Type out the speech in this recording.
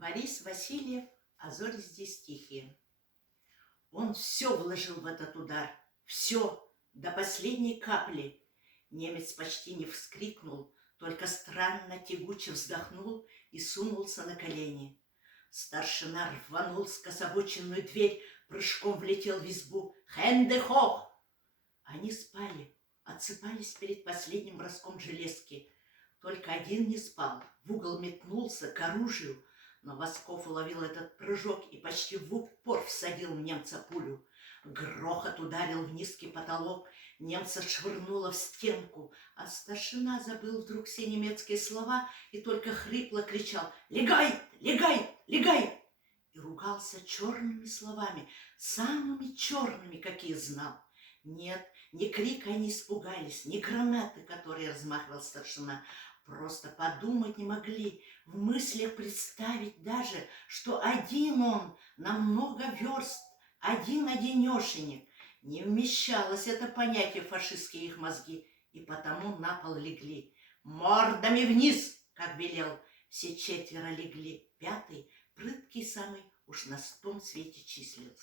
Борис Васильев, а зори здесь тихие. Он все вложил в этот удар, все, до последней капли. Немец почти не вскрикнул, только странно тягуче вздохнул и сунулся на колени. Старшина рванул скособоченную дверь, прыжком влетел в избу. «Хэнде хох!» Они спали, отсыпались перед последним броском железки. Только один не спал, в угол метнулся к оружию, но Восков уловил этот прыжок и почти в упор всадил в немца пулю. Грохот ударил в низкий потолок, немца швырнуло в стенку, а старшина забыл вдруг все немецкие слова и только хрипло кричал: «Легай! Легай! Легай!» и ругался черными словами, самыми черными, какие знал. Нет, ни крика не испугались, ни гранаты, которые размахивал старшина. Просто подумать не могли, в мыслях представить даже, что один он на много верст, один-одинешенек. Не вмещалось это понятие в фашистские их мозги, и потому на пол легли. Мордами вниз, как велел. Все четверо легли, пятый, прыткий самый, уж на том свете числился.